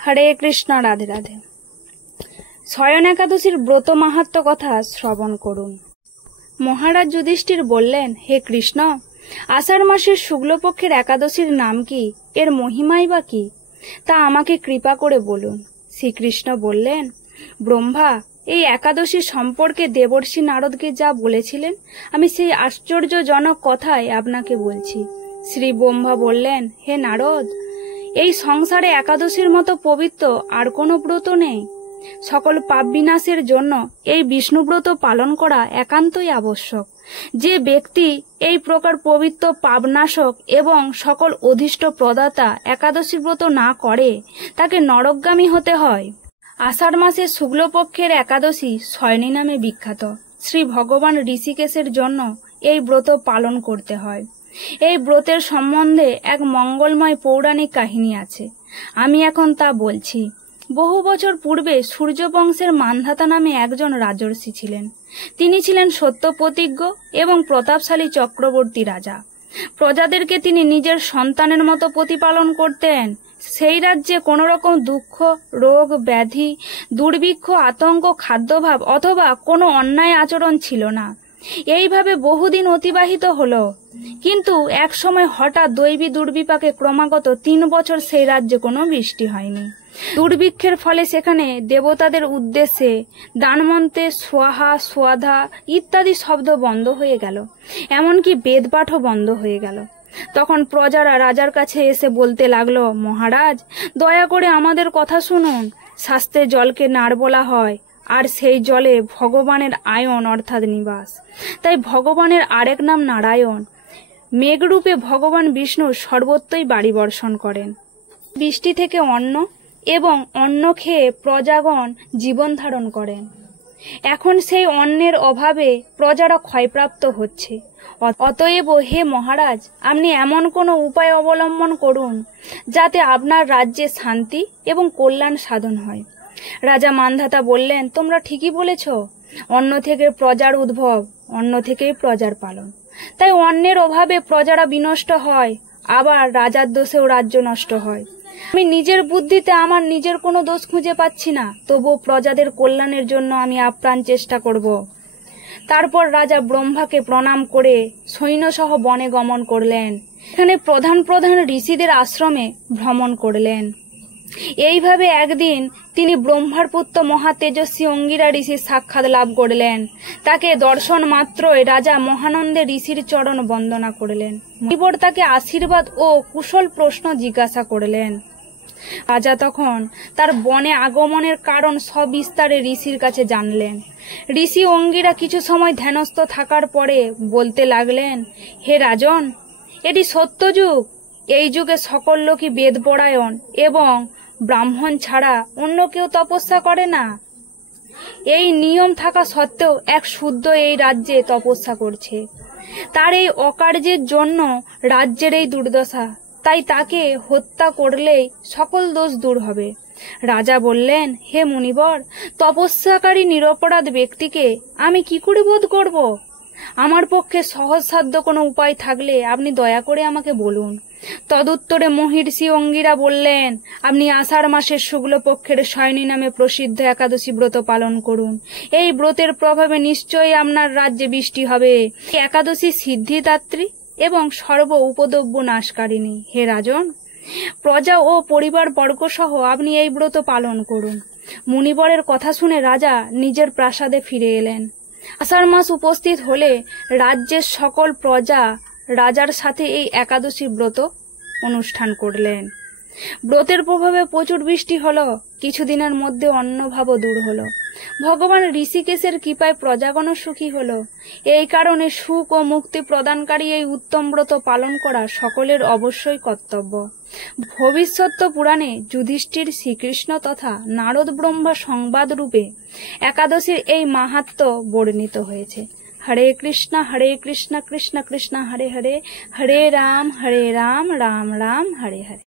হরে কৃষ্ণ। রাধে রাধে। শয়ন একাদশীর ব্রত মাহাত্ম্য কথা শ্রবণ করুন। মহারাজ যুধিষ্ঠির বললেন, হে কৃষ্ণ, আষাঢ় মাসের শুক্লপক্ষের একাদশীর নাম কি, এর মহিমাই বা কি, তা আমাকে কৃপা করে বলুন। শ্রীকৃষ্ণ বললেন, ব্রহ্মা এই একাদশী সম্পর্কে দেবর্ষি নারদকে যা বলেছিলেন, আমি সেই আশ্চর্যজনক কথাই আপনাকে বলছি। শ্রী ব্রহ্মা বললেন, হে নারদ, এই সংসারে একাদশীর মতো পবিত্র আর কোনো ব্রত নেই। সকল পাপ বিনাশের জন্য এই বিষ্ণুব্রত পালন করা একান্তই আবশ্যক। যে ব্যক্তি এই প্রকার পবিত্র পাপনাশক এবং সকল অধিষ্ঠ প্রদাতা একাদশী ব্রত না করে, তাকে নরকগামী হতে হয়। আষাঢ় মাসের শুক্লপক্ষের একাদশী শয়নী নামে বিখ্যাত। শ্রী ভগবান ঋষিকেশের জন্য এই ব্রত পালন করতে হয়। এই ব্রতের সম্বন্ধে এক মঙ্গলময় পৌরাণিক কাহিনী আছে, আমি এখন তা বলছি। বহু বছর পূর্বে সূর্যবংশের মান্ধাতা নামে একজন রাজর্ষি ছিলেন। তিনি ছিলেন সত্যপ্রতিজ্ঞ এবং প্রতাপশালী চক্রবর্তী রাজা। প্রজাদেরকে তিনি নিজের সন্তানের মতো প্রতিপালন করতেন। সেই রাজ্যে কোনো রকম দুঃখ, রোগ, ব্যাধি, দুর্ভিক্ষ, আতঙ্ক, খাদ্যাভাব অথবা কোনো অন্যায় আচরণ ছিল না। এইভাবে বহুদিন অতিবাহিত হলো। কিন্তু এক সময় হঠাৎ দৈবী দুর্বিপাকে ক্রমাগত 3 বছর সেই রাজ্যে কোনো বৃষ্টি হয়নি। দুর্ভিক্ষের ফলে সেখানে দেবতাদের উদ্দেশ্যে দানমন্ত্রে সোহা, সোয়াধা ইত্যাদি শব্দ বন্ধ হয়ে গেল, এমনকি বেদপাঠও বন্ধ হয়ে গেল। তখন প্রজারা রাজার কাছে এসে বলতে লাগলো, মহারাজ, দয়া করে আমাদের কথা শুনুন। শাস্ত্রে জলকে নার বলা হয়, আর সেই জলে ভগবানের আয়ন অর্থাৎ নিবাস। তাই ভগবানের আরেক নাম নারায়ণ। মেঘরূপে ভগবান বিষ্ণু সর্বত্রই বাড়ি বর্ষণ করেন। বৃষ্টি থেকে অন্ন এবং অন্ন খেয়ে প্রজাগণ জীবন ধারণ করেন। এখন সেই অন্নের অভাবে প্রজারা ক্ষয়প্রাপ্ত হচ্ছে। অতএব হে মহারাজ, আপনি এমন কোনো উপায় অবলম্বন করুন যাতে আপনার রাজ্যে শান্তি এবং কল্যাণ সাধন হয়। রাজা মান্ধাতা বললেন, তোমরা ঠিকই বলেছ। অন্ন থেকে প্রজার উদ্ভব, অন্ন থেকেই প্রজার পালন। তাই অন্নের অভাবে প্রজারা বিনষ্ট হয়, আবার রাজার দোষেও রাজ্য নষ্ট হয়। আমি নিজের বুদ্ধিতে আমার নিজের কোনো দোষ খুঁজে পাচ্ছি না, তবুও প্রজাদের কল্যাণের জন্য আমি আপ্রাণ চেষ্টা করব। তারপর রাজা ব্রহ্মাকে প্রণাম করে সৈন্যসহ বনে গমন করলেন। এখানে প্রধান প্রধান ঋষিদের আশ্রমে ভ্রমণ করলেন। এইভাবে একদিন তিনি ব্রহ্মার পুত্র মহা তেজস্বী অঙ্গিরা ঋষির সাক্ষাৎ লাভ করলেন। তাকে দর্শন মাত্রই রাজা মহানন্দে ঋষির চরণ বন্দনা করলেন। মুনিবর তাকে আশীর্বাদ ও কুশল প্রশ্ন জিজ্ঞাসা করলেন। রাজা তখন তার বনে আগমনের কারণ সবিস্তারে ঋষির কাছে জানলেন। ঋষি অঙ্গিরা কিছু সময় ধ্যানস্থ থাকার পরে বলতে লাগলেন, হে রাজন, এটি সত্যযুগ। এই যুগে সকল লোকই বেদ পরায়ণ এবং ব্রাহ্মণ ছাড়া অন্য কেউ তপস্যা করে না। এই নিয়ম থাকা সত্ত্বেও এক শুদ্ধ এই রাজ্যে তপস্যা করছে। তার এই অকার্যের জন্য রাজ্যের এই দুর্দশা। তাই তাকে হত্যা করলেই সকল দোষ দূর হবে। রাজা বললেন, হে মুনিবর, তপস্যাকারী নিরপরাধ ব্যক্তিকে আমি কি করে বধ করব? আমার পক্ষে সহজসাধ্য কোনো উপায় থাকলে আপনি দয়া করে আমাকে বলুন। তদুত্তরে মহর্ষি অঙ্গিরা বললেন, আপনি আষাঢ় মাসের শুক্লপক্ষের শয়নী নামে প্রসিদ্ধ একাদশী ব্রত পালন করুন। এই ব্রতের প্রভাবে নিশ্চয়ই আপনার রাজ্যে বৃষ্টি হবে। একাদশী সিদ্ধিদাত্রী এবং সর্ব উপদ্রব্য নাশকারিণী। হে রাজন, প্রজা ও পরিবার বর্গ সহ আপনি এই ব্রত পালন করুন। মুনিবরের কথা শুনে রাজা নিজের প্রাসাদে ফিরে এলেন। আষাঢ় মাস উপস্থিত হলে রাজ্যের সকল প্রজা রাজার সাথে এই একাদশী ব্রত অনুষ্ঠান করলেন। ব্রতের প্রভাবে প্রচুর বৃষ্টি হলো। কিছুদিনের মধ্যে অন্নভাবও দূর হলো। ভগবান ঋষিকেশের কৃপায় প্রজাগণ সুখী হলো। এই কারণে সুখ ও মুক্তি প্রদানকারী এই উত্তম ব্রত পালন করা সকলের অবশ্যই কর্তব্য। ভবিষ্যৎ পুরাণে যুধিষ্ঠির, শ্রীকৃষ্ণ তথা নারদ ব্রহ্মা সংবাদ রূপে একাদশীর এই মাহাত্ম্য বর্ণিত হয়েছে। হরে কৃষ্ণ কৃষ্ণ কৃষ্ণ হরে হরে, হরে রাম রাম রাম হরে হরে।